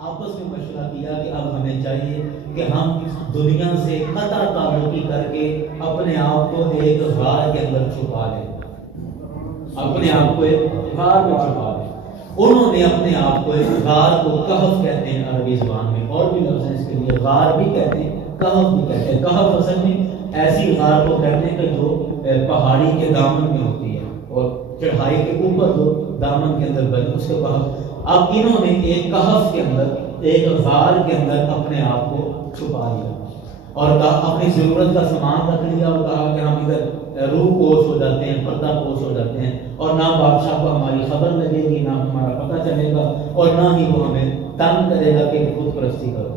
آپس میں مشورہ کیا کہ اب ہمیں چاہیے کہ ہم اس دنیا سے قطع تعلقی کر کے اپنے آپ کو ایک غار کے اندر چھپا لیں، اپنے آپ کو ایک غار میں چھپا لیں۔ انہوں نے اپنے آپ کو ایک غار کو کہف کہتے ہیں عربی زبان میں، اور بھی لفظ ہیں اس کے لیے، غار بھی کہتے ہیں، کہف بھی کہتے ہیں۔ کہف اصل میں ایسی غار کو کہتے ہیں کہ جو پہاڑی کے دامن میں ہوتی ہے اور چڑھائی کے اوپر جو دامن کے اندر بنے اس کو کہف۔ اب انہوں نے ایک کہف کے اندر، ایک غار کے اندر اپنے آپ کو چھپا لیا اور اپنی ضرورت کا سامان رکھ لیا اور کہا کہ ہم ادھر روح پوش ہو جاتے ہیں، پردہ پوش ہو جاتے ہیں، اور نہ بادشاہ کو ہماری خبر لگے گی، نہ ہمارا پتہ چلے گا، اور نہ ہی وہ ہمیں تنگ کرے گا کہ خود پرستی کرو۔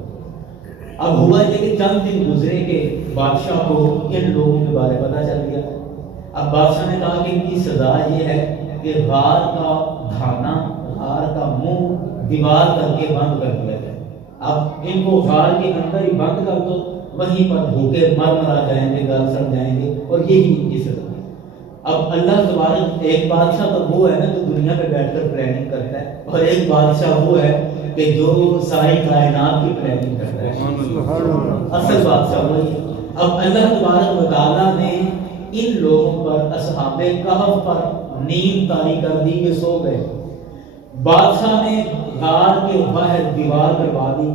اب ہوا یہ کہ چند دن گزرے کہ بادشاہ کو ان لوگوں کے بارے پتہ چل گیا۔ اب بادشاہ نے کہا کہ ان کی سزا یہ ہے کہ غار کا دھانا، غار کا منہ دیوار کر کے بند کر دیا جائے۔ اب ان کو غار کے اندر ہی بند کر دو، وہیں پر بھوکے مر جائیں گے، گل سڑ جائیں گے، اور یہی ان کی سزا ہے۔ اب اللہ تبارک، ایک بادشاہ تو وہ ہے نا جو دنیا پہ بیٹھ کر پلاننگ کرتا ہے، اور ایک بادشاہ وہ ہے کہ جو ساری کائنات کی پلاننگ کرتا ہے، اصل بادشاہ وہی ہے۔ اب اللہ تبارک و تعالیٰ نے ان لوگوں پر، اصحاب کہف پر نیند طاری کر دی، یہ سو گئے۔ بادشاہ نے غار کے باہر دیوار کروا دی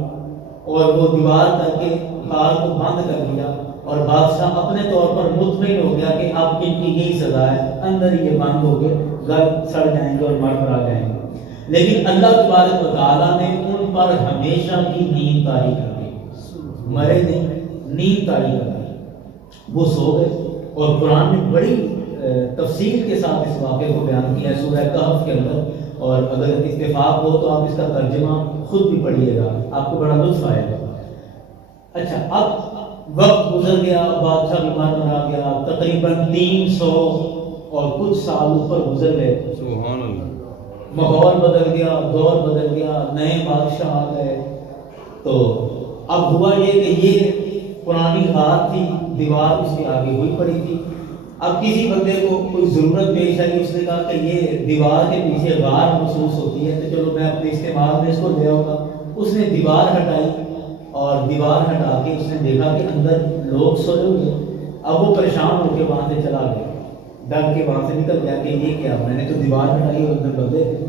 اور وہ دیوار کر کے غار کو بند کر دیا، اور بادشاہ اپنے طور پر مطمئن ہو گیا کہ اب ان کی یہی سزا ہے، اندر ہی یہ بند ہو کے گل سڑ جائیں گے اور مر جائیں گے۔ لیکن اللہ تبارک و تعالیٰ نے ان پر ہمیشہ کی نیند طاری کر دی، مرے نہیں، نیند طاری کر دی، وہ سو گئے۔ اور قرآن نے بڑی تفصیل کے ساتھ اس واقعے کو بیان کیا ہے سورہ کہف کے اندر، اور اگر اتفاق ہو تو آپ اس کا ترجمہ خود بھی پڑھیے گا، آپ کو بڑا لطف آئے گا۔ اچھا، اب وقت گزر گیا، بادشاہ بیمار پڑ گیا، تقریباً 300 اور کچھ سال اوپر گزر گئے، سبحان اللہ، ماحول بدل گیا، دور بدل گیا، نئے بادشاہ آ گئے۔ تو اب ہوا یہ کہ یہ پرانی غار تھی، دیوار اس کے آگے ہوئی پڑی تھی۔ اب کسی بندے کو کوئی ضرورت پیش آئی، اس نے کہا کہ یہ دیوار کے پیچھے غار محسوس ہوتی ہے، تو چلو میں اپنے استعمال میں اس کو لے آؤں گا۔ اس نے دیوار ہٹائی، اور دیوار ہٹا کے اس نے دیکھا کہ اندر لوگ سوئے ہوئے۔ اب وہ پریشان ہو کے وہاں سے چلا گیا، ڈر کے وہاں سے نکل گیا کہ یہ کیا، میں نے تو دیوار ہٹائی اور اندر بندے تھے۔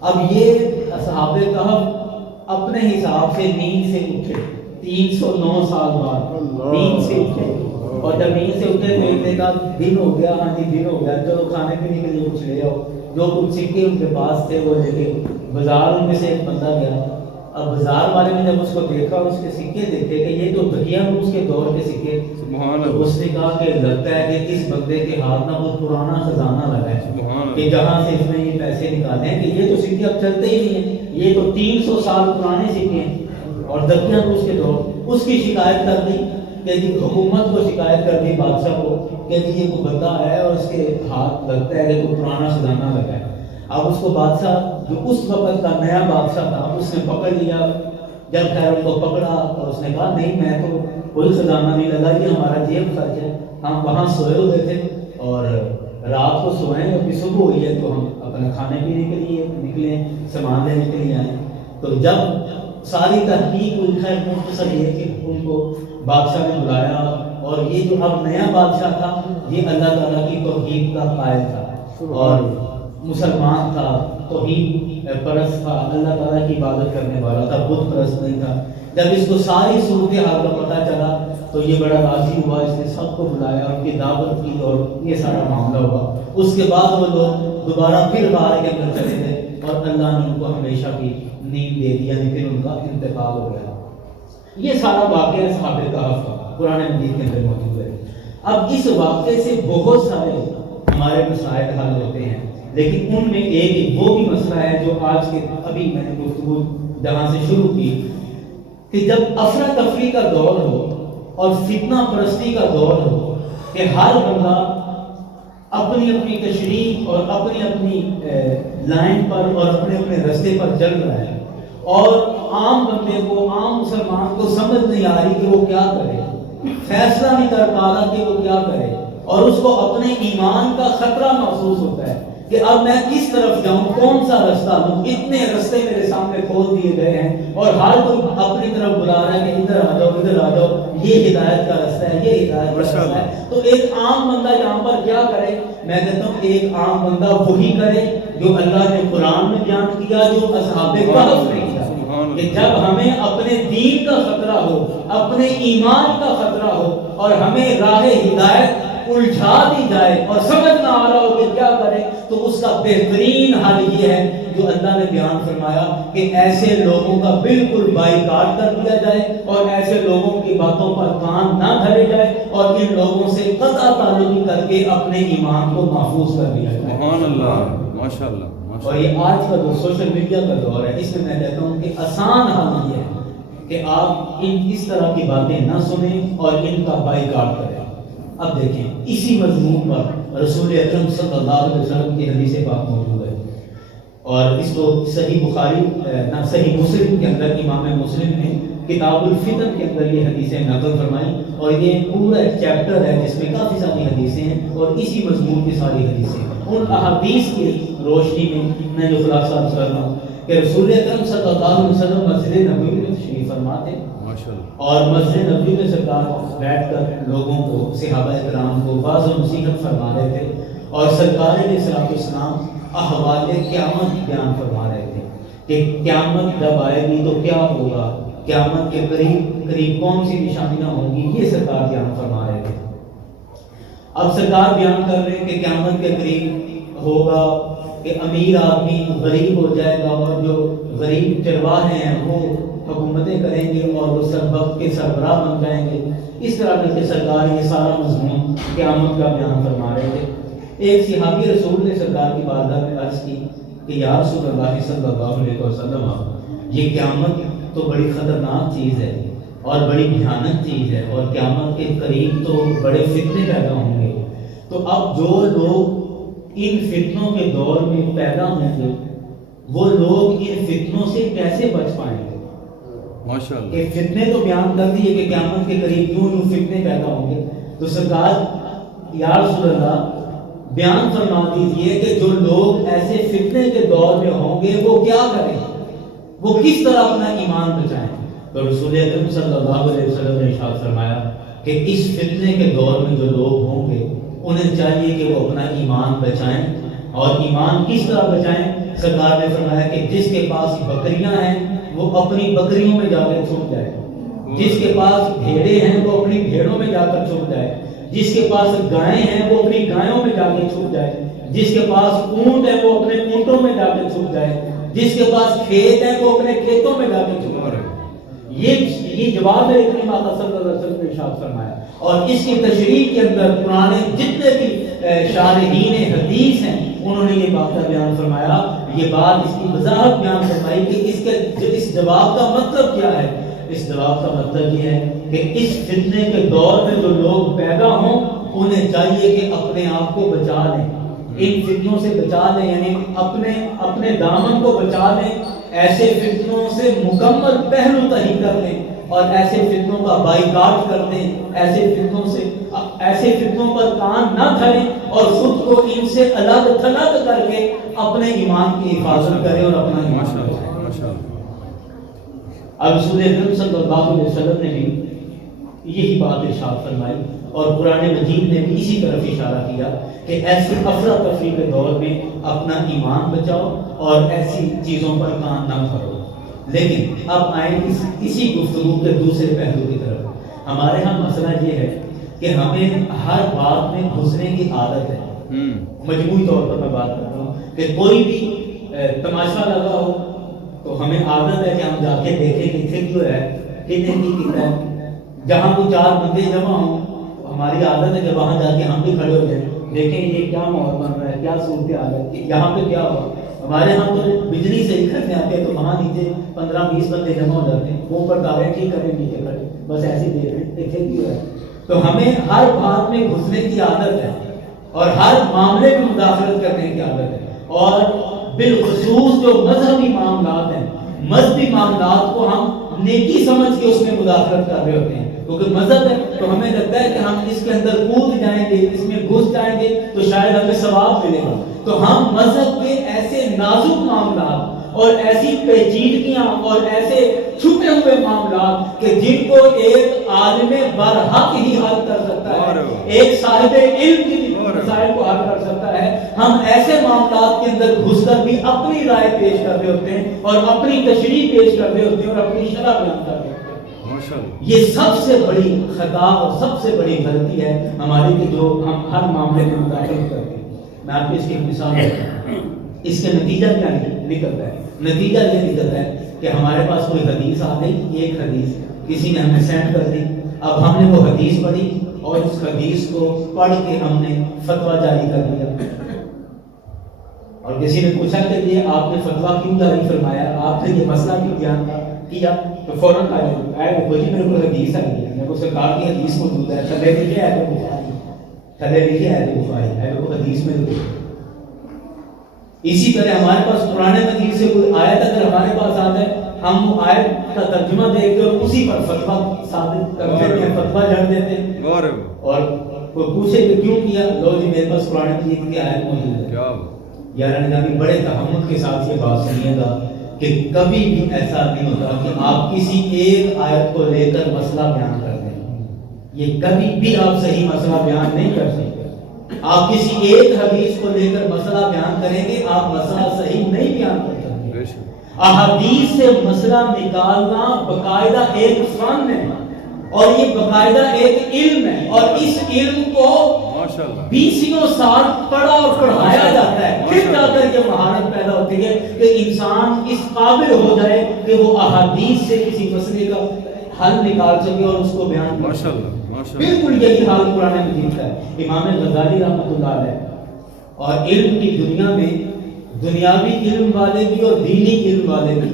اب یہ اصحاب کہف اپنے حساب سے نیند سے اٹھے، 309 سال بعد نیند سے اٹھے، اور جب نیند سے اٹھے تو ایک نے کہا دن ہو گیا، ہاں جی دن ہو گیا، چلو کھانے پینے کے لیے کچھ لے آؤ۔ جو کچھ سکے ان کے پاس تھے وہ لے کے بازار ان میں سے ایک بندہ گیا۔ اب بازار والے نے جب اس کو دیکھا، اس کے سکے دیکھے کہ یہ تو دقیانوس کے دور کے سکے، تو اس نے کہا کہ لگتا ہے کہ اس بندے کے ہاتھ نہ بہت پرانا خزانہ لگا ہے کہ جہاں سے اس نے یہ پیسے نکالے ہیں، کہ یہ تو سکے اب چلتے ہی نہیں ہیں، یہ تو 300 سال پرانے سکے ہیں اور دقیانوس کے دور۔ اس کی شکایت کر دی کہ جی، حکومت کو شکایت کر دی بادشاہ کو کہ جی یہ کوئی بندہ ہے اور اس کے ہاتھ لگتا ہے کہ کوئی پرانا خزانہ لگا ہے۔ اب اس کو بادشاہ، جو اس وقت کا نیا بادشاہ تھا، اس نے پکڑ لیا۔ جب خیر ان کو پکڑا اور اس نے کہا نہیں، میں تو کوئی خزانہ نہیں لگا، یہ ہمارا جیب خرچ ہے، ہم وہاں سوئے ہوئے تھے اور رات کو سوئے، ابھی صبح ہوئی ہے تو ہم اپنے کھانے پینے کے لیے نکلے، سامان لینے کے لیے آئے۔ تو جب ساری تحقیق ہوئی، خیر مختصر یہ کہ ان کو بادشاہ نے بلایا، اور یہ جو اب نیا بادشاہ تھا یہ اللہ تعالیٰ کی توحید کا قائل تھا اور مسلمان تھا، توحید پرست تھا، اللہ تعالیٰ کی عبادت کرنے والا تھا، بت پرست نہیں تھا۔ جب اس کو ساری صورتحال کا پتہ چلا تو یہ بڑا راضی ہوا، اس نے سب کو بلایا، ان کی دعوت کی، اور یہ سارا معاملہ ہوا۔ اس کے بعد وہ لوگ دوبارہ پھر غار کے اندر چلے گئے، اور اللہ نے ان کو ہمیشہ کی نیند دے دی، یعنی پھر ان کا انتقال ہو گیا۔ یہ سارا واقعہ اصحاب کہف کا قرآن مجید کے اندر موجود ہے۔ اب اس واقعے سے بہت سارے ہمارے مسائل حل ہوتے ہیں، لیکن ان میں ایک وہ بھی مسئلہ ہے جو آج کے ابھی میں نے گفتگو جہاں سے شروع کی، کہ جب افراتفری کا دور ہو اور فتنہ پرستی کا دور ہو، کہ ہر بندہ اپنی اپنی تشریح اور اپنی اپنی لائن پر اور اپنے اپنے رستے پر چل رہا ہے، اور عام بندے کو، عام مسلمان کو سمجھ نہیں آ رہی کہ وہ کیا کرے، فیصلہ نہیں کر پا رہا کہ وہ کیا کرے، اور اس کو اپنے ایمان کا خطرہ محسوس ہوتا ہے کہ اب میں کس طرف جاؤں، کون سا راستہ لوں، اتنے راستے میرے سامنے کھول دیے گئے ہیں اور ہر کوئی اپنی طرف بلا رہا ہے کہ ادھر آ جاؤ ادھر آ جاؤ، یہ ہدایت کا راستہ ہے، یہ ہدایت کا راستہ ہے۔ تو ایک عام بندہ یہاں پر کیا کرے؟ میں کہتا ہوں ایک عام بندہ وہی کرے جو اللہ نے قرآن میں بیان کیا، جو اصحاب کہف نے کیا، کہ جب ہمیں اپنے دین کا خطرہ ہو، اپنے ایمان کا خطرہ ہو اور ہمیں راہ ہدایت الجھا دی جائے اور سمجھ نہ آ رہا ہو کہ کیا کریں، تو اس کا بہترین حل یہ ہے جو اللہ نے بیان فرمایا کہ ایسے لوگوں کا بالکل بائیکاٹ کر دیا جائے اور ایسے لوگوں کی باتوں پر کان نہ دھرے جائے اور ان لوگوں سے قطع تعلق کر کے اپنے ایمان کو محفوظ کر دیا جائے۔ سبحان اللہ، ماشاء اللہ۔ اور یہ آج کا جو سوشل میڈیا کا دور ہے، اس میں کہتا ہوں کہ آسان حل یہ ہے کہ آپ اس طرح کی باتیں نہ سنیں اور ان کا بائیکاٹ کریں۔ اب دیکھیں اسی مضمون پر رسول اکرم صلی اللہ علیہ وسلم کی حدیث پاک موجود ہے اور اس کو صحیح بخاری نہ صحیح مسلم کے اندر امام مسلم نے کتاب الفتن کے اندر یہ حدیثیں نقل فرمائی اور یہ پورا ایک چیپٹر ہے جس میں کافی ساری حدیثیں ہیں اور اسی مضمون کی ساری حدیثیں ہیں۔ ان احادیث کی روشنی میں جو خلاصہ عرض کر رہا ہوں کہ رسول اکرم صلی اللہ علیہ وسلم مسجد نبوی میں تشریف فرما تھے اور مسجد نبوی میں سرکار بیٹھ کر لوگوں کو، صحابہ کرام کو واعظ و نصیحت فرما رہے تھے اور سرکار علیہ السلام احوال قیامت بیان فرما رہے تھے کہ قیامت جب آئے گی تو کیا ہوگا، قیامت کے قریب کون سی نشانیاں ہوں گی، یہ سرکار بیان فرما رہے تھے۔ اب سرکار بیان کر رہے ہیں کہ قیامت کے قریب ہوگا کہ امیر آدمی غریب ہو جائے گا اور جو غریب چرواہے ہیں وہ حکومتیں کریں گے اور وہ سب وقت کے سربراہ بن جائیں گے۔ اس طرح کر کے سرکار یہ سارا مضمون قیامت کا بیان فرما رہے تھے۔ ایک صحابی رسول نے سرکار کی بارگاہ میں عرض کی کہ یا رسول اللہ صلی اللہ علیہ وسلم، یہ قیامت تو بڑی خطرناک چیز ہے اور بڑی بھیانک چیز ہے اور قیامت کے قریب تو بڑے فتنے پیدا ہوں گے، تو اب جو لوگ ان فتنوں کے دور میں پیدا ہوں گے وہ لوگ ان فتنوں سے کیسے بچ پائیں گے؟ ماشاءاللہ، کہ فتنے تو بیان کر دیے کہ قیامت کے قریب یوں فتنے پیدا ہوں گے، تو سرکار یا رسول اللہ بیان فرما دیجئے کہ جو لوگ ایسے فتنے کے دور میں ہوں گے وہ کیا کریں، وہ کس طرح اپنا ایمان بچائیں؟ تو رسول اکرم صلی اللہ علیہ وسلم نے ارشاد فرمایا کہ اس فتنے کے دور میں جو لوگ ہوں گے انہیں چاہیے کہ وہ اپنا ایمان بچائیں، اور ایمان کس طرح بچائیں؟ سرکار نے فرمایا کہ جس کے پاس بکریاں ہیں وہ اپنی بکریوں میں جا کر چھپ جائے، جس کے پاس بھیڑیں ہیں وہ اپنی بھیڑوں میں جا کر چھپ جائے، جس کے پاس گائیں ہیں وہ اپنی گایوں میں جا کے چھپ جائے، جس کے پاس اونٹ ہے وہ اپنے اونٹوں میں جا کے چھپ جائے، جس کے پاس کھیت ہے وہ اپنے کھیتوں میں جا کے چھپ جائے۔ یہ جواب ہے ابن ماجہ صلی اللہ علیہ وسلم نے ارشاد فرمایا، اور اس کی تشریح کے اندر پرانے جتنے بھی شارحین حدیث ہیں انہوں نے یہ بات بیان فرمایا، یہ بات اس کی وضاحت بیان فرمائی کہ اس جواب کا مطلب کیا ہے۔ اس جواب کا مطلب یہ ہے کہ اس فتنے کے دور میں جو لوگ پیدا ہوں انہیں چاہیے کہ اپنے آپ کو بچا لیں، ان فتنوں سے بچا لیں، یعنی اپنے دامن کو بچا لیں، ایسے فتنوں سے مکمل پہلو تہی کر لیں اور ایسے فتنوں کا بائیکاٹ کر دیں، ایسے فتنوں پر کان نہ دھریں اور خود کو ان سے الگ تھلگ کر کے اپنے ایمان کی حفاظت کریں اور اپنا ایمان بچائیں۔ اب رسول اکرم صلی اللہ علیہ وسلم نے بھی یہی بات ارشاد فرمائی اور قرآن مجید نے بھی اسی طرف اشارہ کیا کہ ایسی افراتفری کے دور میں اپنا ایمان بچاؤ اور ایسی چیزوں پر کان نہ دھرو۔ لیکن اب آئیں اسی گفتگو کے دوسرے پہلو کی طرف۔ ہمارے ہاں مسئلہ یہ ہے کہ ہمیں ہر بات میں گھسنے کی عادت ہے۔ مجموعی طور پر میں بات کرتا ہوں کہ کوئی بھی تماشا لگا ہو تو ہمیں عادت ہے کہ ہم جا کے دیکھیں کہ ٹھیک جو ہے کتنے کی کتنا ہے۔ جہاں کو چار بندے جمع ہوں ہماری عادت ہے کہ وہاں جا کے ہم بھی کھڑے ہو جائیں، دیکھیں یہ کیا ماحول بن رہا ہے، کیا صورتحال ہے، یہاں پہ کیا ہوا۔ ہمارے ہاں تو بجلی سے اکھڑنے آتے ہیں تو وہاں نیچے 15-20 بندے جمع ہو جاتے ہیں، وہ اوپر کاریں ٹھیک کریں نیچے کھڑے، بس ایسے دیکھ رہے ہیں دیکھیں کیوں ہے۔ تو ہمیں ہر بات میں گھسنے کی عادت ہے اور ہر معاملے میں مداخلت کرنے کی عادت ہے، اور بالخصوص جو مذہبی معاملات ہیں، مذہبی معاملات کو ہم نیکی سمجھ کے اس میں مداخلت کر رہے ہوتے ہیں، کیونکہ مذہب ہے تو ہمیں لگتا ہے کہ ہم اس کے اندر کود جائیں گے، اس میں گھس جائیں گے تو شاید ہمیں ثواب ملے گا۔ تو ہم مذہب کے ایسے نازک معاملات اور ایسی پیچیدگیاں اور ایسے چھپے ہوئے معاملات کہ جن کو ایک عالم برحق ہی حل کر سکتا ہے، ایک صاحب علم کی مسائل کو حل کر سکتا ہے، ہم ایسے معاملات کے اندر گھس کر بھی اپنی رائے پیش کر رہے ہوتے ہیں اور اپنی تشریح پیش کر رہے ہوتے ہیں اور اپنی شرح بیان کر رہے ہوتے ہیں۔ یہ سب سے بڑی خطا اور سب سے بڑی غلطی ہے ہماری کہ جو ہم ہر معاملے میں مداخلت کرتے ہیں۔ میں آپ کو اس کی ایک مثال دیتا ہوں۔ اس کا نتیجہ کیا نکلتا ہے؟ نتیجہ یہ نکلتا ہے کہ ہمارے پاس کوئی حدیث آ گئی، ایک حدیث کسی نے ہمیں سینڈ کر دی، اب ہم نے وہ حدیث پڑھی اور اس حدیث کو پڑھ کے ہم نے فتویٰ جاری کر دیا، اور کسی نے پوچھا کہ یہ آپ نے فتویٰ کیوں جاری فرمایا، آپ نے یہ مسئلہ کیوں بیان کیا، تو فوراً آیا دیکھو جی میرے کو حدیث آ گئی ہے، میرے کو سرکار کی حدیث موجود ہے، تھلے لکھے ہے بخاری، تھلے لکھے ہے بخاری ہے، وہ حدیث میں لکھے۔ اسی طرح ہمارے پاس قرآن مجید سے کوئی آیت اگر ہمارے پاس آتا ہے، ہم وہ آیت کا ترجمہ دیکھ کے اور اسی پر فتویٰ ثابت کر دیتے ہیں، فتویٰ جڑ دیتے ہیں، اور کوئی پوچھے کہ کیوں کیا، لو جی میرے پاس قرآن مجید کی آیت موجود ہے۔ یار نظامی بڑے تحمل کے ساتھ یہ بات سنیے گا کہ کبھی بھی ایسا نہیں ہوتا کہ آپ کسی ایک آیت کو لے کر مسئلہ بیان کر دیں، یہ کبھی بھی آپ صحیح مسئلہ بیان نہیں کر سکتے۔ آپ کسی ایک حدیث کو لے کر مسئلہ بیان کریں گے، آپ مسئلہ صحیح نہیں بیان کر سکتے۔ احادیث سے مسئلہ نکالنا باقاعدہ ایک فن ہے، اور یہ باقاعدہ ایک علم ہے، اور اس علم کو 20 سال پڑھا اور پڑھایا جاتا ہے، پھر جا کر یہ مہارت پیدا ہوتی ہے کہ انسان اس قابل ہو جائے کہ وہ احادیث سے کسی مسئلے کا حل نکال سکے اور اس کو بیان کر سکے۔ بالکل یہی حال قرآن مجید کا ہے۔ امام غزالی رحمۃ اللہ علیہ اور علم کی دنیا میں دنیاوی علم والے بھی اور دینی علم والے بھی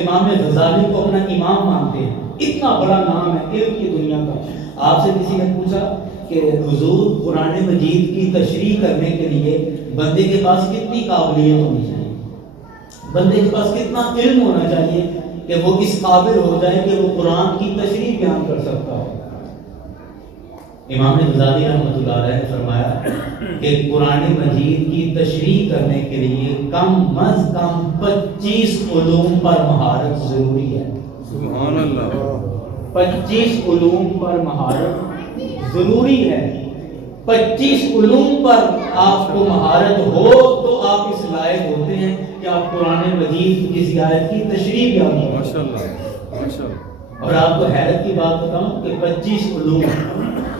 امام غزالی کو اپنا امام مانتے ہیں، اتنا بڑا نام ہے علم کی دنیا کا۔ آپ سے کسی نے پوچھا کہ حضور قرآن مجید کی تشریح کرنے کے لیے بندے کے پاس کتنی قابلیت ہونی چاہیے، بندے کے پاس کتنا علم ہونا چاہیے کہ وہ اس قابل ہو جائے کہ وہ قرآن کی تشریح بیان کر سکتا ہو۔ امام غزالی رحمۃ اللہ علیہ نے فرمایا کہ قرآن مجید کی تشریح کرنے کے لیے کم از کم 25 علوم پر مہارت ضروری ہے۔ سبحان اللہ۔ 25 علوم پر مہارت ضروری ہے۔ 25 علوم پر آپ کو مہارت ہو تو آپ اس لائق ہوتے ہیں کہ آپ قرآن مجید کی کسی آیت کی تشریح بیان کریں۔ ماشاءاللہ ماشاءاللہ۔ اور آپ کو حیرت کی بات بتاؤں کہ 25 علوم،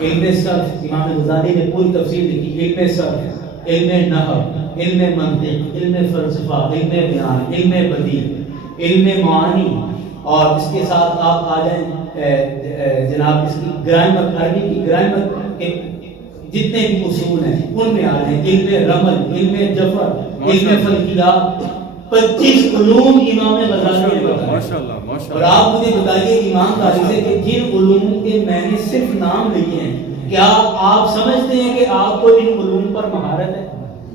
علم صرف امام غزالی نے پوری تفصیل لکھی، علم صرف، علم نحو، علم منطق، علم فلسفہ، علم بیان، علم بدیع، علم معانی، اور اس کے ساتھ آپ آ جائیں جناب اس کی گرامر، عربی کی گرامر کے جتنے بھی اصول ہیں ان میں آ جائیں، علم رمل، علم جفر، علم فلکیات، 25 علوم امام غزالی نے بتائے۔ اور آپ مجھے بتائیے ایمانداری سے کہ جن علوم کے میں نے صرف نام لیے ہیں، کیا آپ سمجھتے ہیں کہ آپ کو ان علوم پر مہارت ہے؟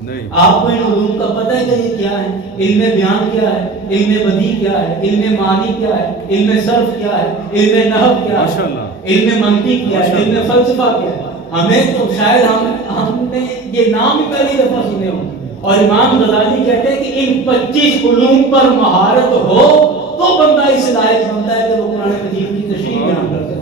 نہیں۔ آپ کو ان علوم کا پتہ ہے کہ یہ کیا ہے؟ علم بیان کیا ہے، علم بدیع کیا ہے، علم معانی کیا ہے، علم صرف کیا ہے، علم نحو کیا ہے، علم منطق کیا ہے، علم فلسفہ کیا ہے؟ ہمیں تو شاید ہم نے یہ نام ہی پہلی دفعہ سنے ہوں۔ اور امام غزالی کہتے ہیں کہ ان 25 علوم پر مہارت ہو تو بندہ اس لائق بنتا ہے کہ وہ قرآن مجید کی تشریح بیان کرتا ہے۔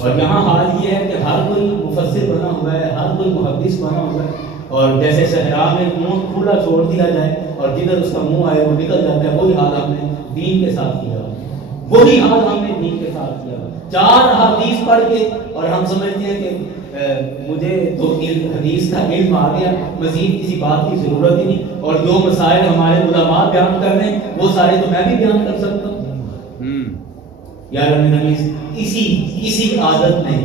اور یہاں حال یہ ہے کہ ہر کوئی مفسر بنا ہوا ہے، ہر کوئی محدث بنا ہوا ہے، اور جیسے صحرا میں منہ کھلا چھوڑ دیا جائے اور جدھر اس کا منہ آئے وہ نکل جاتا ہے، وہی حال ہم نے دین کے ساتھ کیا، وہی حال ہم نے دین کے ساتھ کیا۔ 4 حدیث پڑھ کے اور ہم سمجھتے ہیں کہ مجھے تو حدیث کا علم آ گیا، مزید کسی بات کی ضرورت ہی نہیں، اور جو مسائل ہمارے علماء بیان کر رہے ہیں وہ سارے تو میں بھی بیان کر سکتا ہوں۔ یار اسی عادت میں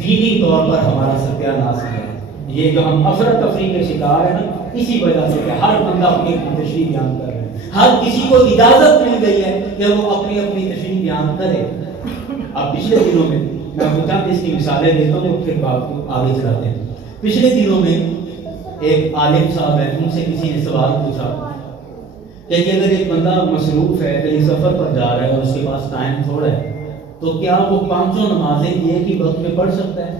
دینی طور پر ہمارا ستیہ ناش ہے۔ یہ جو ہم افراتفری کے شکار ہیں نا، اسی وجہ سے کہ ہر بندہ اپنی اپنی تشریح بیان کر رہا ہے، ہر کسی کو اجازت مل گئی ہے کہ وہ اپنی اپنی تشریح بیان کرے۔ اب پچھلے دنوں میں میں آپ کو چند اس کی مثالیں دیتا ہوں، پھر بات کو آگے چلاتے ہیں۔ پچھلے دنوں میں ایک عالم صاحب ہے، ان سے کسی نے سوال پوچھا کہ اگر ایک بندہ مصروف ہے، کہیں سفر پر جا رہا ہے اور اس کے پاس ٹائم تھوڑا ہے، تو کیا وہ 5 نمازیں ایک ہی وقت میں پڑھ سکتا ہے؟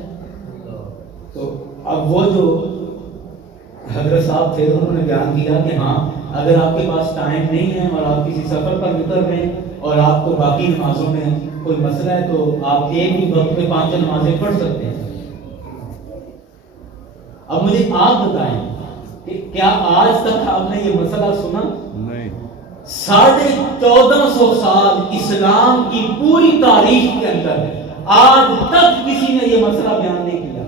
تو اب وہ جو حضرت صاحب تھے انہوں نے بیان کیا کہ ہاں اگر آپ کے پاس ٹائم نہیں ہے اور آپ کسی سفر پر نکل رہے ہیں اور آپ کو باقی نمازوں میں کوئی مسئلہ ہے تو آپ ایک ہی وقت میں 5 نمازیں پڑھ سکتے ہیں۔ اب مجھے آپ بتائیں کہ کیا آج تک آپ نے یہ مسئلہ سنا؟ نہیں۔ 1450 سال اسلام کی پوری تاریخ کے اندر آج تک کسی نے یہ مسئلہ بیان نہیں کیا،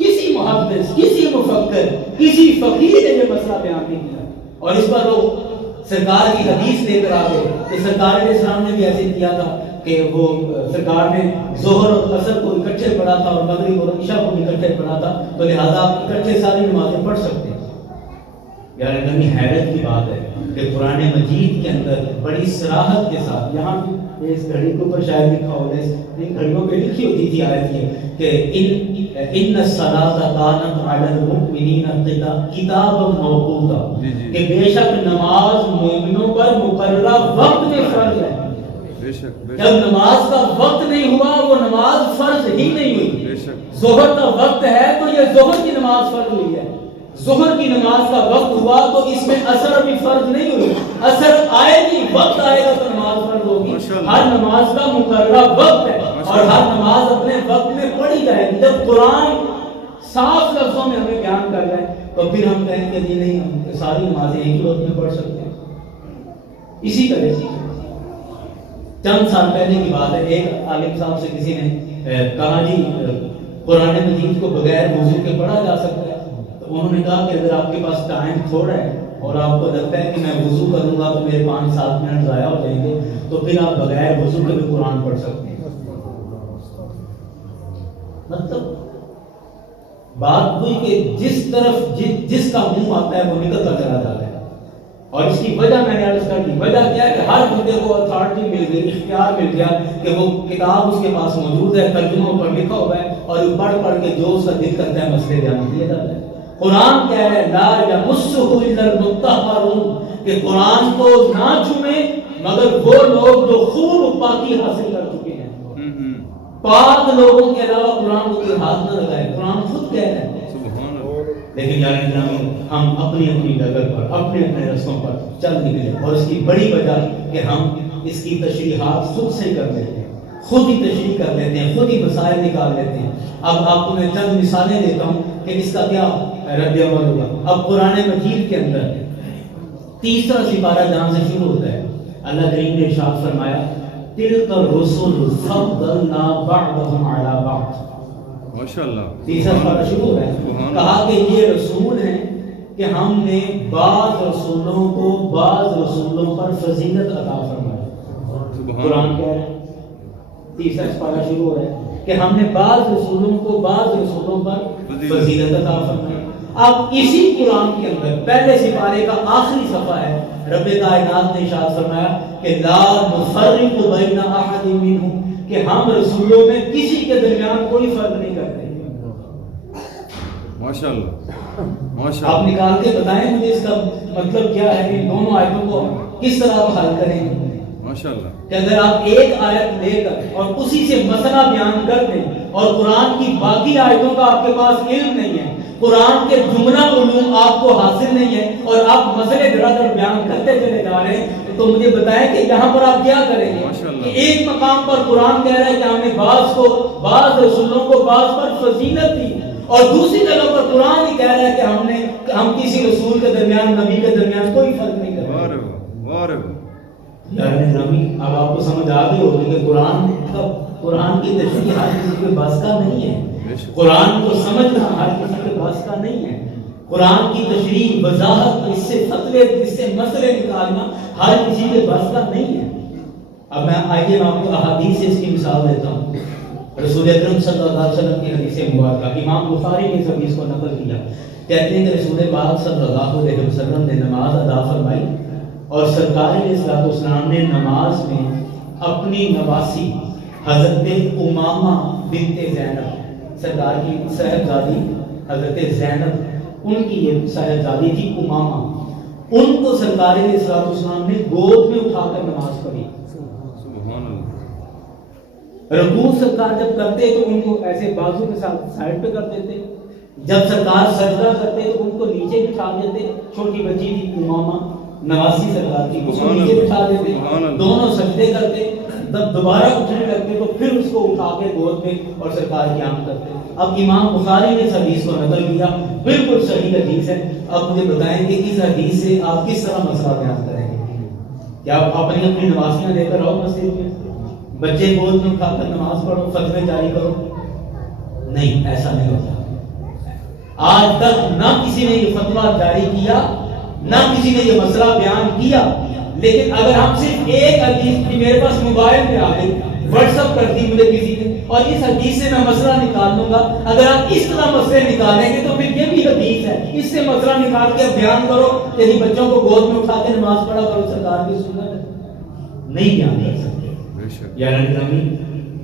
کسی محدث، کسی مفکر، کسی فقیر نے یہ مسئلہ بیان نہیں کیا۔ اور اس پر لوگ سرکار کی حدیث لے کر آگے کہ سرکار علیہ السلام نے بھی ایسے کیا تھا کہ وہ سرکار نے ظہر اور عصر کو اکٹھے پڑھا تھا اور مغرب اور عشاء کو اکٹھے پڑھا تھا، تو لہذا آپ اکٹھے ساری نمازیں پڑھ سکتے ہیں۔ یار اتنی حیرت کی بات ہے کہ قرآن مجید کے اندر بڑی صراحت کے ساتھ، یہاں اس گھڑی کے اوپر شاید لکھا ہو ہے، ان گھڑیوں پہ لکھی ہوتی تھی آیت یہ کہ ان الصلاۃ کانت علی المؤمنین کتابا موقوتا، کہ بے شک نماز مومنوں پر مقررہ وقت میں فرض ہے۔ جب نماز کا وقت نہیں ہوا وہ نماز فرض ہی نہیں ہوئی۔ ظہر کا وقت ہے تو یہ ظہر کی نماز فرض ہوئی ہے، ظہر کی نماز کا وقت ہوا تو اس میں اثر بھی فرض نہیں ہوئی، اثر آئے گی، وقت آئے گا تو نماز فرض ہوگی۔ ہر نماز کا مقررہ وقت ہے اور ہر نماز اپنے وقت میں پڑھی جائے گی۔ جب قرآن صاف لفظوں میں ہمیں بیان کر رہا ہے تو پھر ہم کہیں کہ نہیں ہم ساری نمازیں ایک ہی وقت میں پڑھ سکتے ہیں۔ اسی طرح سے چند سال پہلے کی بات ہے، ایک عالم صاحب سے کسی نے کہا جی قرآن مجید کو بغیر وضو کے پڑھا جا سکتا ہے؟ تو انہوں نے کہا کہ اگر آپ کے پاس ٹائم تھوڑا ہے اور آپ کو لگتا ہے کہ میں وضو کروں گا تو میرے 5-7 منٹ ضائع ہو جائیں گے تو پھر آپ بغیر وضو کے بھی قرآن پڑھ سکتے ہیں۔ مطلب بات ہوئی کہ جس طرف جس کا منہ آتا ہے وہ نکلتا چلا جاتا ہے۔ اور اس کی وجہ میں نے عرض کر دی، وجہ کیا ہے کہ ہر بندے کو اتھارٹی مل گئی، اختیار مل گیا کہ وہ کتاب اس کے پاس موجود ہے، ترجموں پر لکھا ہوا ہے اور وہ پڑھ کے جو اس کا دل کرتا ہے مسئلے بیان کیے جاتا ہے۔ قرآن کہہ رہا ہے لا یمسہ الا المطہرون، کہ قرآن کو نہ چھوئیں مگر وہ لوگ جو خوب پاکی حاصل کر چکے ہیں۔ پاک لوگوں کے علاوہ قرآن کو کوئی ہاتھ نہ لگائے، قرآن خود کہہ رہا ہے۔ لیکن یار ہم اپنی اپنی ڈگر پر اپنے اپنے رستوں پر چل نکلے، اور اس کی بڑی وجہ کہ ہم اس کی تشریحات خود سے کر لیتے ہیں، خود ہی تشریح کر لیتے ہیں، خود ہی مسائل نکال لیتے ہیں۔ اب آپ کو میں چند مثالیں دیتا ہوں کہ اس کا کیا رد عمل ہوگا۔ اب قرآن مجید کے اندر 3 سپارہ جہاں سے شروع ہوتا ہے، اللہ کریم نے ارشاد فرمایا تلک الرسل فضلنا بعضهم علی بعض۔ ماشاءاللہ 3 سپارہ شروع ہے، کہا کہ یہ رسول ہیں کہ ہم نے بعض رسولوں کو بعض رسولوں پر فضیلت عطا فرمائی۔ قرآن کہہ رہا ہے 3 سپارہ شروع ہو رہا ہے کہ ہم نے بعض رسولوں کو بعض رسولوں پر فضیلت عطا فرمائی۔ اب اسی قرآن کے اندر پہلے سپارے کا آخری صفحہ ہے، رب کائنات نے ارشاد فرمایا کہ لا نفرق بین احد منہم، کہ ہم رسولوں میں کسی کے درمیان کوئی فرق نہیں کرتے۔ ماشاءاللہ ماشاءاللہ، آپ نکال کے بتائیں مجھے اس کا مطلب کیا ہے، ان دونوں آیتوں کو کس طرح حل کریں گے؟ ماشاءاللہ کہ اگر آپ ایک آیت لے کر اور اسی سے مسئلہ بیان کر دیں اور قرآن کی باقی آیتوں کا آپ کے پاس علم نہیں ہے، قرآن کے جملہ علوم آپ کو حاصل نہیں ہے اور آپ مسئلے دھڑا دھڑ بیان کرتے چلے جا رہے ہیں، تو مجھے بتائیں کہ یہاں پر آپ کیا کریں گے؟ کہ ایک مقام پر قرآن کہہ رہا ہے کہ ہم نے بعض رسولوں کو بعض پر فضیلت دی، اور دوسری جگہ پر قرآن ہی کہہ رہا ہے کہ ہم کسی رسول کے درمیان نبی کے درمیان کوئی فرق نہیں کرتے۔ یار نبی اب آپ کو سمجھ آ گئی ہوگی کہ قرآن کی تشریح ہر کسی کے بس کا نہیں ہے، قرآن کو سمجھنا ہر کسی کے بس کا نہیں ہے، قرآن کی تشریح وضاحت اس سے فتوے اس سے مسئلے نکالنا ہر کسی کے بس کا نہیں ہے۔ اب میں آئیے میں آپ کو احادیث سے اس کی مثال دیتا ہوں۔ رسول اکرم صلی اللہ علیہ وسلم کی حدیث مبارکہ، امام بخاری نے اس حدیث کو نقل کیا، کہتے ہیں کہ رسول پاک صلی اللہ علیہ وسلم نے نماز ادا فرمائی اور سرکار علیہ السلام نے نماز میں اپنی نواسی حضرت امامہ بنت زینب، سرکار کی صاحبزادی حضرت زینب، ان کی یہ صاحبزادی تھی امامہ، ان کو سرکار علیہ السلام نے گود میں اٹھا کر نماز پڑھی۔ رکوع سرکار جب کرتے تو ان کو ایسے بازو کے ساتھ سائڈ پہ کر دیتے، جب سرکار سجدہ کرتے تو ان کو نیچے بٹھا دیتے، چھوٹی بچی تھی امامہ نواسی سرکار کی، اس کو نیچے بٹھا دیتے، دونوں سجدے کرتے، جب دوبارہ اٹھنے لگتے تو پھر اس کو اٹھا کے گود میں اور سرکار قیام کرتے۔ اب امام بخاری نے اس حدیث کو نقل کیا، بالکل صحیح حدیث ہے۔ اب مجھے بتائیں کہ اس حدیث سے آپ کس طرح مسئلہ بیان کریں گے؟ کیا آپ اپنی نمازیاں لے کر آؤ مسجد میں، بچے گود میں اٹھا کر نماز پڑھو، فتوے جاری کرو؟ نہیں، ایسا نہیں ہوتا۔ آج تک نہ کسی نے یہ فتویٰ جاری کیا، نہ کسی نے یہ مسئلہ بیان کیا، لیکن اگر ہم صرف ایک حدیث کی میرے پاس موبائل پہ آ گئی، واٹس ایپ کر دی مجھے کسی نے، اور اس حدیث سے میں مسئلہ نکال لوں گا، اگر آپ اس طرح مسئلے نکالیں گے تو پھر یہ بھی حدیث ہے، اس سے مسئلہ نکال کے بیان کرو کہ بچوں کو گود میں اٹھا کے نماز پڑھا کرو، سرکار کی سنت ہے، نہیں بیان کر سکتے۔ یار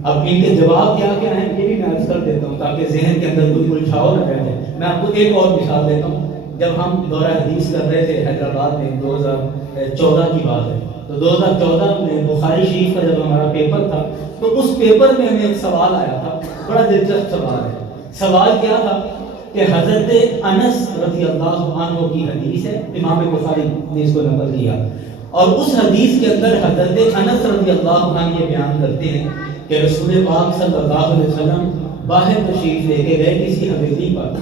اب ان کے جواب کیا کیا ہیں یہ بھی میں عرض کر دیتا ہوں تاکہ ذہن کے اندر کوئی الجھاؤ نہ رہ جائے۔ میں آپ کو ایک اور مثال دیتا ہوں۔ جب ہم دورہ حدیث کر رہے تھے حیدرآباد میں، 2014 کی بات ہے، تو 2014 میں بخاری شریف کا جب ہمارا پیپر تھا تو اس پیپر میں ہمیں ایک سوال آیا تھا، بڑا دلچسپ سوال ہے۔ سوال کیا تھا کہ حضرت انس رضی اللہ عنہ کی حدیث ہے، امام بخاری نے اس کو نقل کیا، اور اس حدیث کے اندر حضرت انس رضی اللہ عنہ یہ بیان کرتے ہیں کہ رسول پاک صلی اللہ علیہ وسلم باہر تشریف لے کے گئے کسی حویلی پر،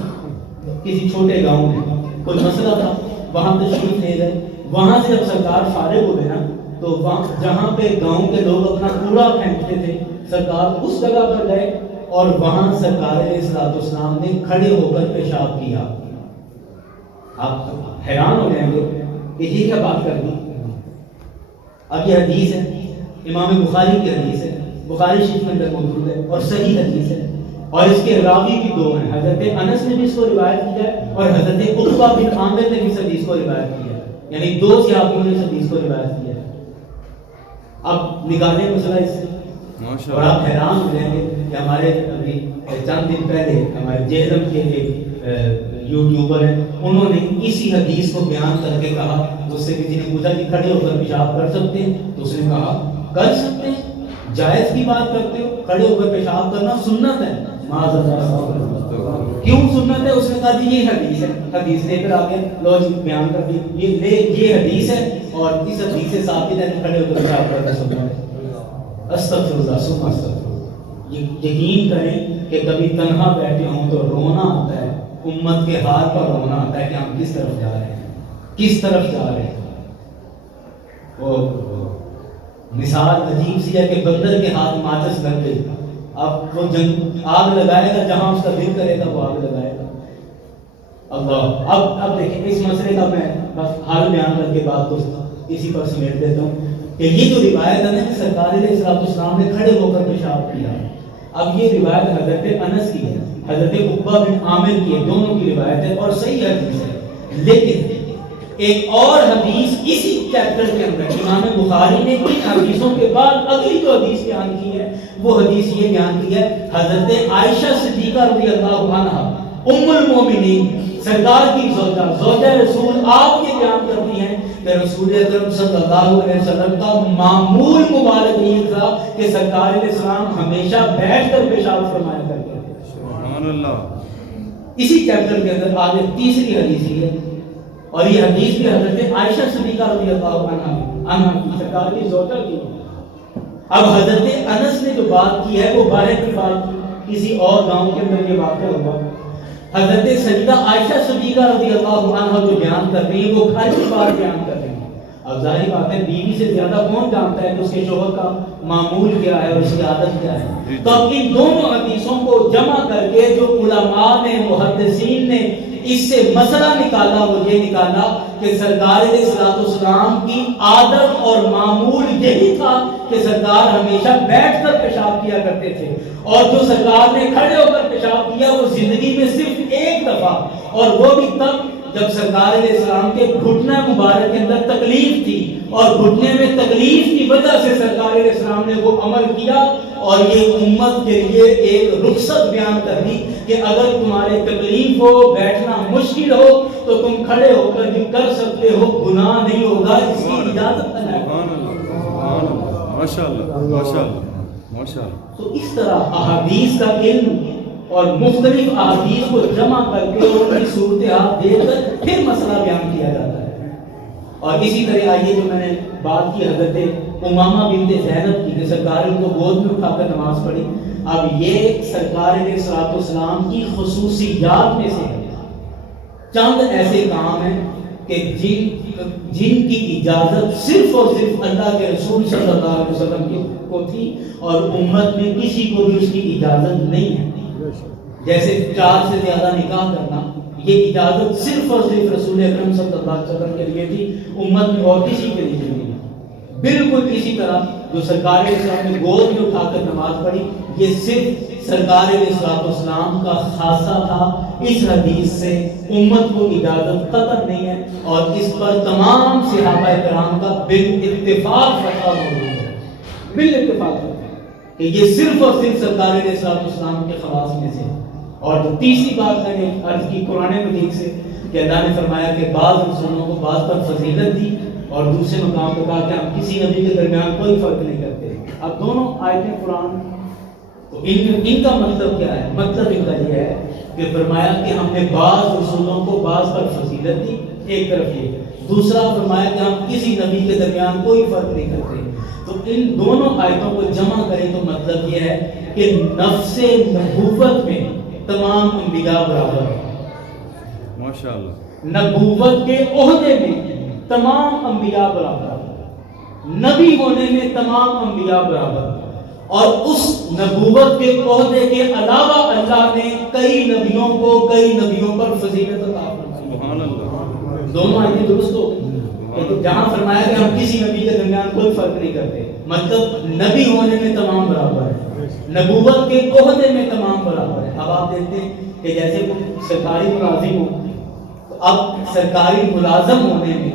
کسی چھوٹے گاؤں میں کوئی مسئلہ تھا، وہاں تشریف لے گئے۔ وہاں سے جب سرکار فارغ ہوئے نا تو وہاں جہاں پہ گاؤں کے لوگ اپنا کوڑا پھینکتے تھے، سرکار اس جگہ پر گئے اور وہاں سرکار علیہ السلام نے کھڑے ہو کر پیشاب کیا۔ آپ حیران ہو جائیں گے کہ یہ کیا بات کر دی۔ اب یہ حدیث ہے، امام بخاری کی حدیث ہے، بخاری شریف میں اندر موجود ہے اور صحیح حدیث ہے، اور اس کے راوی بھی دو ہیں، حضرت انس نے بھی اس کو روایت کیا ہے اور حضرت عقبہ بن عامر نے بھی اس حدیث کو روایت کیا ہے، یعنی دو صحابیوں نے اس حدیث کو روایت کیا ہے۔ اب نکالیں مسئلہ اس سے، اور آپ حیران ہو جائیں گے کہ ہمارے ابھی چند دن پہلے ہمارے جہلم کے ایک یوٹیوبر ہیں، انہوں نے اسی حدیث کو بیان کر کے کہا، اس سے کسی نے پوچھا کہ کھڑے ہو کر پیشاب کر سکتے ہیں، تو اس نے کہا کر سکتے ہیں، جائز کی بات کرتے ہو، کھڑے ہو کر پیشاب کرنا سنت ہے۔ معاذ اللہ، کیوں سنت ہے؟ اس نے کہا جی یہ حدیث ہے، حدیث لے کر آگے لو جی بیان کر دی، یہ حدیث ہے اور اس حدیث سے ثابت ہے کہ کھڑے ہو کر پیشاب کرنا سنت ہے۔ استغفر اللہ ثم استغفر اللہ۔ یقین کریں کہ کبھی تنہا بیٹھے ہوں تو رونا آتا ہے، امت کے حال پر رونا آتا ہے کہ ہم کس طرف جا رہے ہیں، کس طرف جا رہے ہیں۔ وہ مثال عجیب سی ہے کہ بندر کے ہاتھ ماچس لگ گئی، اب وہ آگ لگائے گا جہاں اس کا دل کرے گا وہ آگ لگائے گا۔ اللہ، اب دیکھیں اس مسئلے کا میں بس حال بیان کر کے بات کو اسی پر سمیٹ دیتا ہوں کہ یہ جو روایت ہے نا کہ سرکار علیہ السلام نے کھڑے ہو کر پیشاب کیا، اب یہ روایت حضرت انس کی ہے، حضرت عقبہ بن عامر کی ہے، دونوں کی روایت ہے اور صحیح حدیث ہے۔ لیکن ایک اور حدیث اسی چیپٹر کے اندر امام بخاری نے ان حدیثوں کے بعد اگلی جو حدیث بیان کی ہے وہ حدیث یہ بیان کی ہے، حضرت عائشہ صدیقہ رضی اللہ عنہا ام المومنین سرکار کی زوجہ رسول آپ یہ بیان کرتی ہیں کہ رسول اکرم صلی اللہ علیہ وسلم کا معمول مبارک یہ تھا کہ سرکار علیہ السلام ہمیشہ بیٹھ کر پیشاب فرمایا کرتے تھے۔ سبحان اللہ۔ اسی چیپٹر کے اندر آگے تیسری حدیث ہے اور یہ حدیث بھی حضرت عائشہ صدیقہ رضی اللہ عنہا کی سرکار کی زوجہ کی۔ اب حضرت انس نے جو بات کی ہے وہ باہر کی بات کی، کسی اور گاؤں کے اندر یہ واقعہ ہوا۔ حضرت سیدہ عائشہ صدیقہ رضی اللہ عنہا جو بیان کر رہی ہے وہ گھر کی بات بیان کر رہی ہے۔ اب ظاہر بات ہے بیوی سے زیادہ کون جانتا ہے کہ اس کے شوہر کا معمول کیا ہے اور اس کی عادت کیا ہے۔ تو اب ان دونوں حدیثوں کو جمع کر کے جو علماء نے محدثین نے اس سے مسئلہ نکالا وہ یہ نکالا کہ سرکار علیہ السلام کی عادت اور معمول یہی تھا کہ سرکار ہمیشہ بیٹھ کر پیشاب کیا کرتے تھے، اور جو سرکار نے کھڑے ہو کر پیشاب کیا وہ زندگی میں صرف ایک دفعہ، اور وہ بھی تب جب سرکار علیہ السلام کے گھٹنے مبارک کے اندر تکلیف تھی، اور گھٹنے میں تکلیف کی وجہ سے سرکار علیہ السلام نے وہ عمل کیا، اور یہ امت کے لیے ایک رخصت بیان کر دی کہ اگر تمہارے تکلیف ہو، بیٹھنا مشکل ہو تو تم کھڑے ہو کر بھی کر سکتے ہو، گناہ نہیں ہوگا، اس کی اجازت ہے۔ ماشاءاللہ ماشاءاللہ ماشاءاللہ۔ تو اس طرح احادیث کا علم اور مختلف احادیث کو جمع کر کے اور ان کی صورتحال دیکھ کر پھر مسئلہ بیان کیا جاتا ہے۔ اور اسی طرح آئیے جو میں نے بات کی حضرت امامہ بنت زینب کی کہ سرکار ان کو گود میں اٹھا کر نماز پڑھی، اب یہ سرکار علیہ الصلوۃ والسلام کی خصوصیات میں سے ہے۔ چند ایسے کام ہیں کہ جن کی اجازت صرف اور صرف اللہ کے رسول صلی اللہ علیہ وسلم کو تھی اور امت میں کسی کو بھی اس کی اجازت نہیں ہے۔ جیسے 4 سے زیادہ نکاح کرنا، یہ اجازت صرف اور صرف رسول اکرم صلی اللہ علیہ وسلم کے لیے تھی، امت میں اور کسی کے لیے نہیں۔ بالکل اسی طرح جو سرکار علیہ السلام نے گود میں اٹھا کر نماز پڑھی، یہ صرف سرکار علیہ السلام کا خاصہ تھا۔ اس حدیث سے امت کو اجازت قطع نہیں ہے اور اس پر تمام صحابہ کرام کا بالاتفاق فتویٰ موجود ہے، بالاتفاق کہ یہ صرف اور صرف سرکار علیہ السلام کے خواص میں سے۔ اور جو تیسری بات میں نے عرض کی قرآن مجید سے کہ اللہ نے فرمایا کہ بعض رسولوں کو بعض پر فضیلت دی اور دوسرے مقام پہ کہا کہ ہم کسی نبی کے درمیان کوئی فرق نہیں کرتے۔ اب دونوں آیتیں قرآن تو ان کا مطلب کیا ہے؟ مطلب ان کا یہ ہے کہ فرمایا کہ ہم نے بعض رسولوں کو بعض پر فضیلت دی، ایک طرف یہ، دوسرا فرمایا کہ ہم کسی نبی کے درمیان کوئی فرق نہیں کرتے۔ تو ان دونوں آیتوں کو جمع کریں تو مطلب یہ ہے کہ نفس نبوت میں تمام انبیاء برابر ہیں، ماشاءاللہ، نبوت کے عہدے میں تمام انبیاء برابر، نبی ہونے میں تمام انبیاء برابر، اور اس نبوت کے عہدے کے علاوہ اللہ نے کئی نبیوں کو کئی نبیوں پر فضیلت عطا فرمائی۔ سبحان اللہ، دونوں آیتیں درست ہو گئی۔ جہاں فرمایا کہ ہم کسی نبی کے درمیان کوئی فرق نہیں کرتے، مطلب نبی ہونے میں تمام برابر ہے، نبوت کے عہدے میں تمام برابر ہے۔ اب آپ دیکھتے ہیں کہ جیسے سرکاری ملازم ہو، تو اب سرکاری ملازم ہونے میں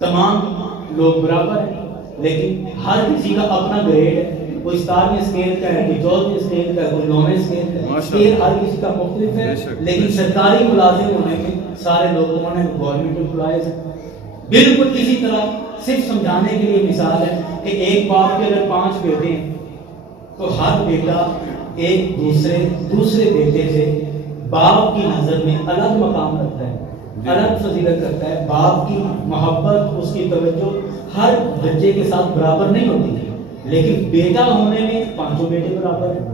تمام لوگ برابر ہیں، لیکن ہر کسی کا اپنا گریڈ ہے، کوئی 17ویں اسکیل کا ہے، کوئی 14ویں اسکیل کا ہے، کوئی 9ویں اسکیل کا ہے، اسکیل ہر کسی کا مختلف ہے، لیکن سرکاری ملازم ہونے میں سارے لوگوں نے گورنمنٹ امپلائیز ہیں۔ بالکل اسی طرح صرف سمجھانے کے لیے مثال ہے کہ ایک باپ کے اگر 5 بیٹے ہیں تو ہر بیٹا ایک دوسرے بیٹے سے باپ کی نظر میں الگ مقام رکھتا ہے، الگ فضیلت رکھتا ہے۔ باپ کی محبت، اس کی توجہ ہر بچے کے ساتھ برابر نہیں ہوتی تھی، لیکن بیٹا ہونے میں 5 بیٹے برابر ہیں۔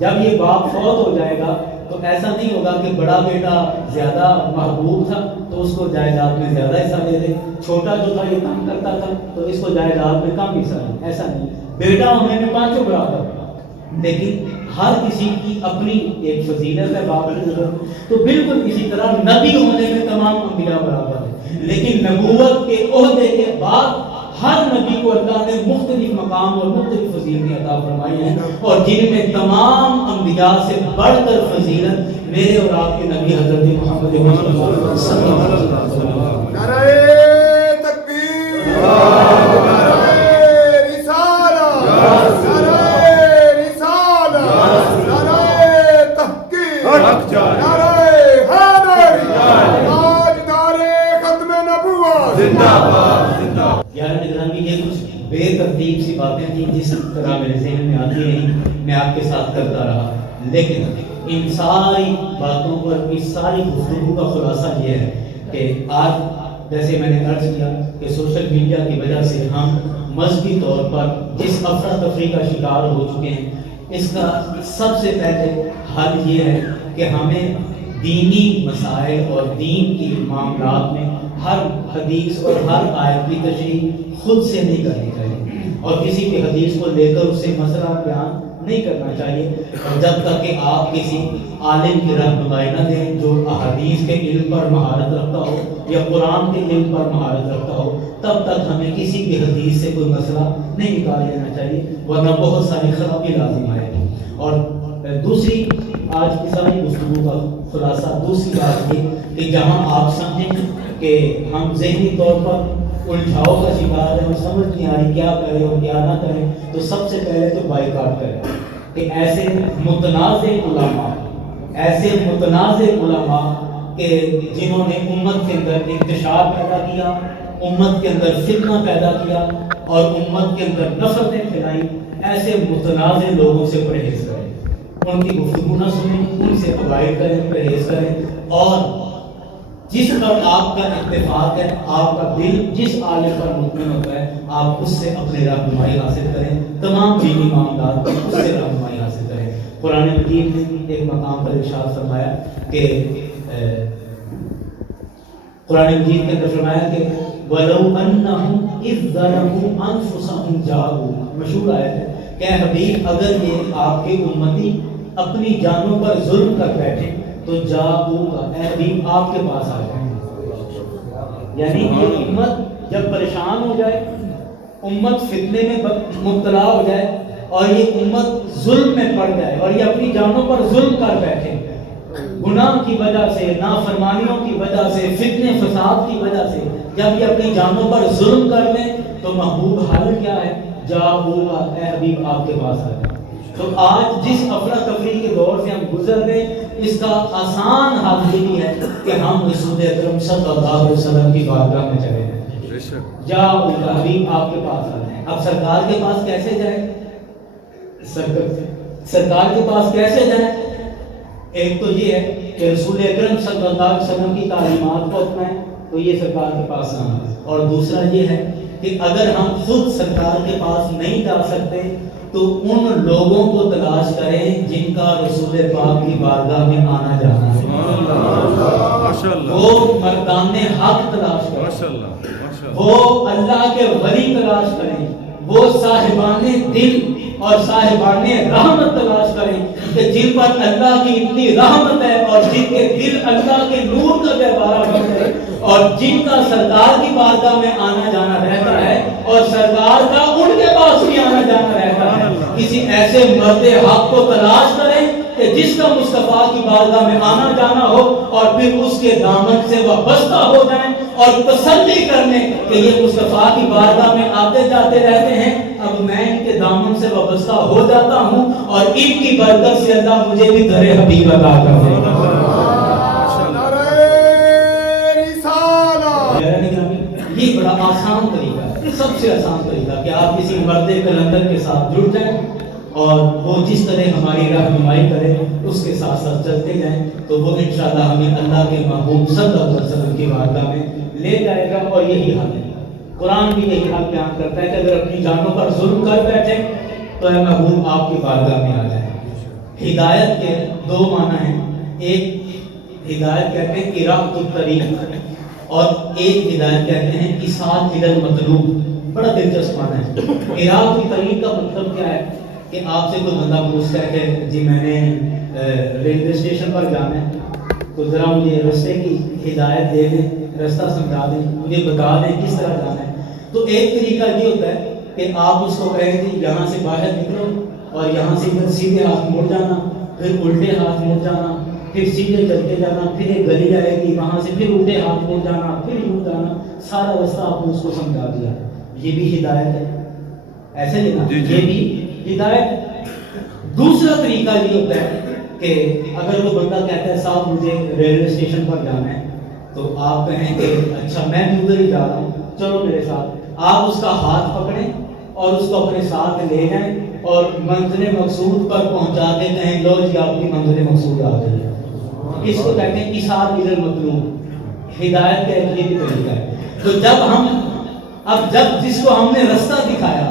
جب یہ باپ فوت ہو جائے گا تو ایسا نہیں ہوگا کہ بڑا بیٹا زیادہ محبوب تھا تو اس کو جائیداد میں زیادہ حصہ دے دے، چھوٹا جو تھا یہ کام کرتا تھا تو اس کو جائیداد میں کم حصہ دے، ایسا نہیں۔ بیٹا ہونے میں 5 برابر، لیکن ہر کسی کی اپنی ایک فضیلت ہے باپ کی نظر۔ تو بالکل اسی طرح نبی ہونے میں تمام انبیاء برابر ہیں، لیکن نبوت کے عہدے کے بعد ہر نبی کو اللہ نے مختلف مقام اور مختلف فضیلتیں عطا فرمائی ہیں، اور جن میں تمام انبیاء سے بڑھ کر فضیلت میرے اور آپ کے نبی حضرت محمد صلی اللہ علیہ وسلم۔ نعرہ تکبیر، نعرہ رسالت، نعرہ رسالت، نعرہ تحقیق، نعرہ حیدری، تاجدار ختم نبوت زندہ باد۔ یہ کچھ بے ترتیب سی باتیں تھیں جس طرح میرے ذہن میں آتی رہی، میں آپ کے ساتھ کرتا رہا، لیکن ان ساری باتوں پر اس ساری گفتگو کا خلاصہ یہ ہے کہ آج جیسے میں نے عرض کیا کہ سوشل میڈیا کی وجہ سے ہم مذہبی طور پر جس افراتفری کا شکار ہو چکے ہیں، اس کا سب سے پہلے حل یہ ہے کہ ہمیں دینی مسائل اور دین کی معاملات میں ہر حدیث اور ہر آیت کی تشریح خود سے نہیں کرنی چاہیے، اور کسی بھی حدیث کو لے کر اس سے مسئلہ بیان نہیں کرنا چاہیے، اور جب تک کہ آپ کسی عالم کی رہنمائی نہ دیں جو احادیث کے علم پر مہارت رکھتا ہو یا قرآن کے علم پر مہارت رکھتا ہو، تب تک ہمیں کسی بھی حدیث سے کوئی مسئلہ نہیں نکال لینا چاہیے، ورنہ بہت ساری خرابی لازم آئے گی۔ اور دوسری آج کی ساری گفتگو کا خلاصہ دوسری بات یہ کہ جہاں آپ سمجھیں کہ ہم ذہنی طور پر الجھاؤ کا شکار ہے اور سمجھ نہیں آ رہی کیا کریں اور کیا نہ کریں، تو سب سے پہلے تو بائیکاٹ کریں کہ ایسے متنازع علماء کہ جنہوں نے امت کے اندر انتشار پیدا کیا، امت کے اندر فتنہ پیدا کیا اور امت کے اندر نفرتیں پھیلائیں، ایسے متنازع لوگوں سے پرہیز کریں۔ ان کی گفتگو نہ سنیں، ان سے اوائڈ کریں، پرہیز کریں، اور جس پر آپ کا اتفاق ہے، آپ کا دل جس عالم پر مطمئن ہوتا ہے، آپ اس سے اپنی رہنمائی حاصل کریں، تمام دینی معاملات پر اس سے رہنمائی حاصل کریں۔ قرآن مجید نے ایک مقام پر ارشاد فرمایا کہ قرآن مجید کے اندر فرمایا کہ وَلَوْ أَنَّهُمْ إِذْ ظَلَمُوا أَنفُسَهُمْ جَاءُوكَ، مشہور آیت ہے کہ حبیب اگر یہ آپ کے امتی اپنی جانوں پر ظلم کر بیٹھے تو جاءوکا، اے حبیب آپ کے پاس آ جائیں۔ یعنی یہ امت جب پریشان ہو جائے، امت فتنے میں مبتلا ہو جائے، اور یہ امت ظلم میں پڑ جائے، اور یہ اپنی جانوں پر ظلم کر بیٹھے، گناہ کی وجہ سے، نافرمانیوں کی وجہ سے، فتنے فساد کی وجہ سے جب یہ اپنی جانوں پر ظلم کر لیں، تو محبوب حال کیا ہے؟ جاءوکا، اے حبیب آپ کے پاس آ جائیں۔ تو آج جس افراتفری کے دور سے ہم گزر رہے ہیں، اس کا آسان حل یہی ہے کہ ہم رسول اکرم صلی اللہ علیہ وسلم کی بارگاہ میں چلے جائیں۔ جاءوکا، حبیب آپ کے پاس آ جائیں۔ اب سرکار کے پاس کیسے جائیں؟ سرکار کے پاس کیسے جائیں؟ ایک تو یہ ہے کہ رسول اکرم صلی اللہ علیہ وسلم کی تعلیمات کو اپنائیں، تو یہ سرکار کے پاس آنا ہے۔ اور دوسرا یہ ہے کہ اگر ہم خود سرکار کے پاس نہیں جا سکتے تو ان لوگوں کو تلاش کریں جن کا رسول پاک کی بارگاہ میں آنا جانا ہے، وہ مردان حق تلاش کریں، وہ اللہ کے ولی تلاش کریں، وہ صاحبان دل اور صاحبان رحمت تلاش کریں کہ جن پر اللہ کی اتنی رحمت ہے، اور جن کے دل اللہ کے نور کا گہوارہ بن ہے، اور جن کا سرکار کی بارگاہ میں آنا جانا رہتا ہے، اور سرکار کا ان کے پاس بھی آنا جانا رہتا ہے۔ کسی ایسے مرد حق کو تلاش کریں کہ جس کا مصطفیٰ کی بارگاہ میں آنا جانا ہو، اور پھر اس کے دامن سے وابستہ ہو جائیں، اور تسلی کرنے کہ یہ مصطفیٰ کی بارگاہ میں آتے جاتے رہتے ہیں، اب میں ان کے دامن سے وابستہ ہو جاتا ہوں، اور ان کی برکت سے اللہ مجھے بھی در حبیب عطا کر دے۔ یہ بڑا آسان طریقہ ہے، سب سے آسان طریقہ کہ آپ کسی مرد کلندر کے ساتھ جڑ جائیں، اور وہ جس طرح ہماری رہنمائی کرے اس کے ساتھ ساتھ چلتے جائیں، تو وہ انشاءاللہ ہمیں اللہ کے محبوب صلی اللہ علیہ وسلم کی بارگاہ میں لے جائے گا۔ اور یہی حل ہے، قرآن بھی یہی حل بیان کرتا ہے کہ اگر اپنی جانوں پر ظلم کر بیٹھے تو اے محبوب آپ کی بارگاہ میں آ جائیں۔ ہدایت کے دو معنی ہیں، ایک ہدایت کہتے ہیں اراۃ الطریق، اور ایک ہدایت کہتے ہیں اسعاد الی المطلوب۔ بڑا دلچسپ معنی ہے۔ اراۃ الطریق کا مطلب کیا ہے کہ آپ سے کوئی بندہ پوچھتا ہے کہ جی میں نے ریلوے اسٹیشن پر جانا ہے، تو ذرا مجھے رستے کی ہدایت دے دیں، رستہ سمجھا دیں، مجھے بتا دیں کس طرح جانا ہے۔ تو ایک طریقہ یہ ہوتا ہے کہ آپ اس کو کہیں کہ یہاں سے باہر نکلو، اور یہاں سے ادھر سیدھے ہاتھ مڑ جانا، پھر الٹے ہاتھ مڑ جانا، پھر سیدھے چلتے جانا، پھر ایک گلی آئے گی وہاں سے پھر الٹے ہاتھ مڑ جانا، پھر یوں جانا، سارا رستہ آپ نے اس کو سمجھا دیا۔ یہ بھی ہدایت ہے، ایسے ہی نا، یہ بھی ہدایت ہے۔ دوسرا طریقہ یہ ہوتا ہے کہ اگر وہ بندہ کہتا ہے صاحب مجھے ریلوے اسٹیشن پر جانا ہے، تو آپ کہیں کہ اچھا میں بھی ادھر ہی جا رہا ہوں، چلو میرے ساتھ۔ آپ اس کا ہاتھ پکڑیں اور اس کو اپنے ساتھ لے جائیں، اور منزل مقصود پر پہنچا کے کہیں لو جی آپ کی منزل مقصود آ گئی ہے۔ اس کو کہتے ہیں اسعاد الی المطلوب۔ ہدایت کا یہ بھی طریقہ ہے۔ تو جب جس کو ہم نے رستہ دکھایا،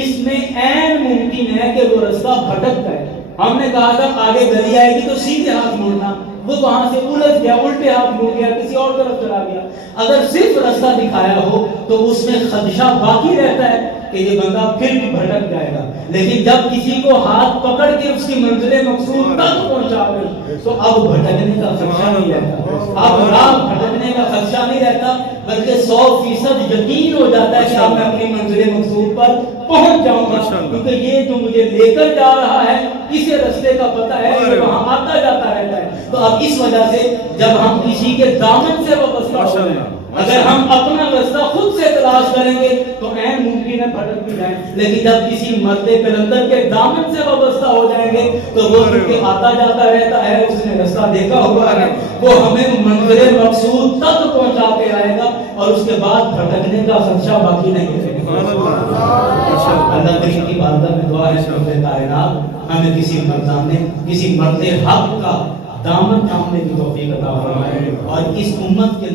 اس میں عین ممکن ہے کہ وہ رستہ بھٹک گئے۔ ہم نے کہا تھا آگے گلی آئے گی تو سیدھے ہاتھ موڑنا، وہ وہاں سے الجھ گیا، الٹے ہاتھ موڑ گیا، کسی اور طرف چلا گیا۔ اگر صرف رستہ دکھایا ہو تو اس میں خدشہ باقی رہتا ہے کہ یہ بندہ پھر بھی بھٹک جائے گا، لیکن جب کسی کو ہاتھ پکڑ کے اس کی منزل مقصود تک پہنچا گئی تو اب بھٹکنے کا خدشہ نہیں رہتا، اب راہ بھٹکنے کا خدشہ نہیں رہتا، بلکہ 100% یقین ہو جاتا ہے کہ اب میں اپنی منزل مقصود پر پہنچ جاؤں گا، کیونکہ یہ جو مجھے لے کر جا رہا ہے اسے رستے کا پتہ ہے، یہ وہاں آتا جاتا رہتا ہے۔ تو اب اس وجہ سے جب ہم کسی کے دامن سے وابستہ ہو جائیں، اگر ہم اپنا رستہ خود سے تلاش کریں گے تو عین ممکن ہے بھٹک بھی جائیں، لیکن جب کسی مرد کلندر کے دامن سے وابستہ ہو جائیں گے تو وہ کیونکہ آتا جاتا رہتا ہے، اس نے رستہ دیکھا ہوا ہے، وہ ہمیں منزل مقصود تک پہنچاتے آئے گا، اور اس کے بعد بھٹکنے کا خدشہ باقی نہیں رہے گا۔ اللہ کریم کی بارگاہ میں دعا ہے کہ رب کائنات ہمیں کسی مرد حق کا دامن تھامنے کی توفیق عطا فرمائے اور اس امت کے